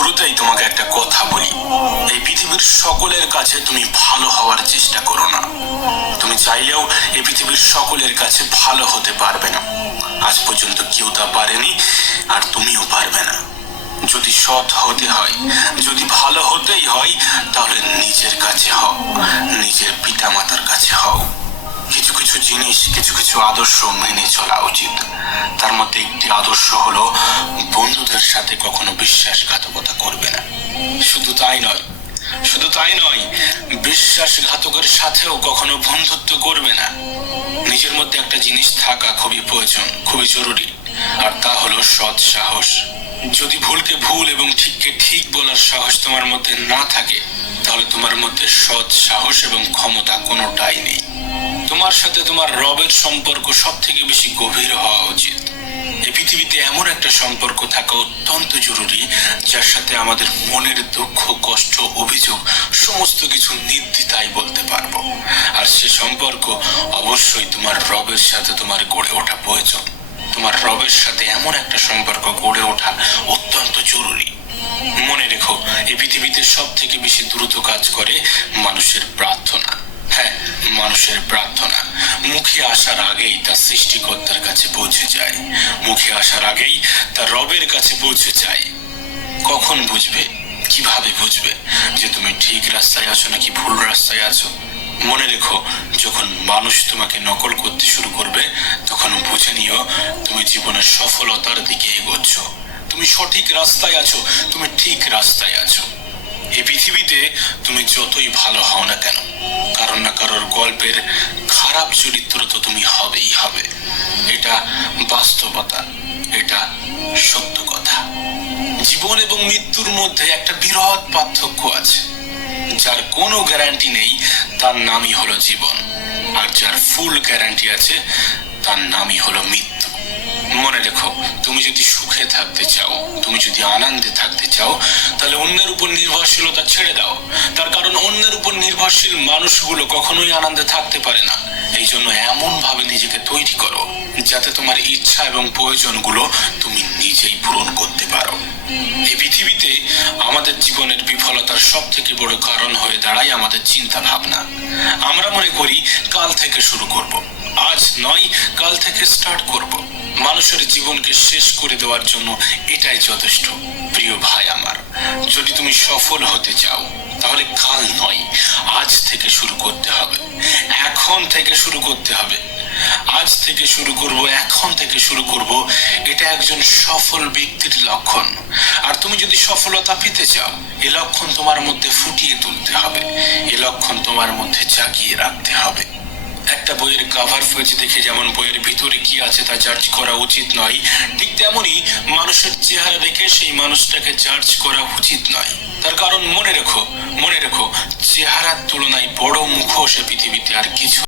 শুরুতেই তোমাকে একটা কথা বলি, এই পৃথিবীর সকলের কাছে তুমি ভালো হওয়ার চেষ্টা করো না। তুমি চাইলেও এই পৃথিবীর সকলের কাছে ভালো হতে পারবে না। আজ পর্যন্ত কেউ তা পারেনি, আর তুমিও পারবে না। যদি সৎ হতে হয়, যদি ভালো হতেই হয়, তাহলে নিজের কাছে হও, নিজের পিতামাতার কাছে হও। কিছু কিছু জিনিস, কিছু কিছু আদর্শ মেনে চলা উচিত। তার মধ্যে একটি আদর্শ হলো, বন্ধুদের সাথে কখনো বিশ্বাসঘাতকতা করবে না। শুধু তাই নয়, বিশ্বাসঘাতকের সাথেও কখনো বন্ধুত্ব করবে না। নিজের মধ্যে একটা জিনিস থাকা খুবই প্রয়োজন, খুবই জরুরি, আর তা হলো সৎ সাহস। যদি ভুলকে ভুল এবং ঠিককে ঠিক বলার সাহস তোমার মধ্যে না থাকে, তাহলে তোমার মধ্যে সৎ সাহস এবং ক্ষমতা কোনোটাই নেই। তোমার সাথে তোমার রবের সম্পর্ক সব থেকে বেশি গভীর হওয়া উচিত। এই পৃথিবীতে এমন একটা সম্পর্ক থাকা অত্যন্ত জরুরি, যার সাথে আমাদের মনের দুঃখ, কষ্ট, অভিযোগ সমস্ত কিছু নির্দ্বিধায় বলতে পারবো। আর সে সম্পর্ক অবশ্যই তোমার রবের সাথে তোমার গড়ে ওঠা প্রয়োজন। তোমার রবের সাথে এমন একটা সম্পর্ক গড়ে ওঠা অত্যন্ত জরুরি। মনে রেখো, এই পৃথিবীতে সব থেকে বেশি দ্রুত কাজ করে মানুষের প্রার্থনা। হ্যাঁ, মানুষের প্রার্থনা মুখে আসার আগেই তা সৃষ্টিকর্তার কাছে পৌঁছে যায়, মুখে আসার আগেই তা রবের কাছে পৌঁছে যায়। কখন বুঝবে, কিভাবে বুঝবে যে তুমি ঠিক রাস্তায় আছো নাকি ভুল রাস্তায় আছো? মনে রেখো, যখন মানুষ তোমাকে নকল করতে শুরু করবে, তখন বুঝে নিও তুমি জীবনের সফলতার দিকে এগোচ্ছ। তুমি সঠিক রাস্তায় আছো, তুমি ঠিক রাস্তায় আছো। এই পৃথিবীতে তুমি যতই ভালো হও না কেন, কারোর না কারোর গল্পের খারাপ চরিত্র তো তুমি হবেই হবে। এটা বাস্তবতা, এটা সত্য কথা। জীবন এবং মৃত্যুর মধ্যে একটা বৃহৎ পার্থক্য আছে। যার কোনো গ্যারান্টি নেই, তার নামই হলো জীবন, আর যার ফুল গ্যারান্টি আছে, তার নামই হলো মৃত্যু। মনে রেখো, তুমি যদি সুখে থাকতে চাও, তুমি যদি আনন্দে থাকতে চাও, তাহলে অন্যের উপর নির্ভরশীলতা ছেড়ে দাও। তার কারণ, অন্যের উপর নির্ভরশীল মানুষগুলো কখনোই আনন্দে থাকতে পারে না। এই জন্য এমন ভাবে নিজেকে তৈরি করো, যাতে তোমার ইচ্ছা এবং প্রয়োজনগুলো তুমি নিজেই পূরণ করতে পারো। এই পৃথিবীতে আমাদের জীবনের বিফলতার সব থেকে বড় কারণ হয়ে দাঁড়ায় আমাদের চিন্তা ভাবনা। আমরা মনে করি কাল থেকে শুরু করব, আজ নয় কাল থেকে স্টার্ট করব। মানুষের জীবনকে শেষ করে দেওয়ার জন্য এটাই যথেষ্ট। প্রিয় ভাই আমার, যদি তুমি সফল হতে চাও, তাহলে কাল নয়, আজ থেকে শুরু করতে হবে, এখন থেকে শুরু করতে হবে। আজ থেকে শুরু করব, এখন থেকে শুরু করব, এটা একজন সফল ব্যক্তির লক্ষণ। আর তুমি যদি সফলতা পেতে চাও, এ লক্ষণ তোমার মধ্যে ফুটিয়ে তুলতে হবে, এ লক্ষণ তোমার মধ্যে জাগিয়ে রাখতে হবে। একটা বইয়ের কভার পেজ দেখে যেমন বইয়ের ভিতরে কি আছে তা জাজ করা উচিত নয়, ঠিক তেমনি মানুষের চেহারা দেখে সেই মানুষটাকে জাজ করা উচিত নয়। তার কারণ, মনে রেখো চেহারার তুলনায় বড় মুখোশ পৃথিবীতে আর কিছু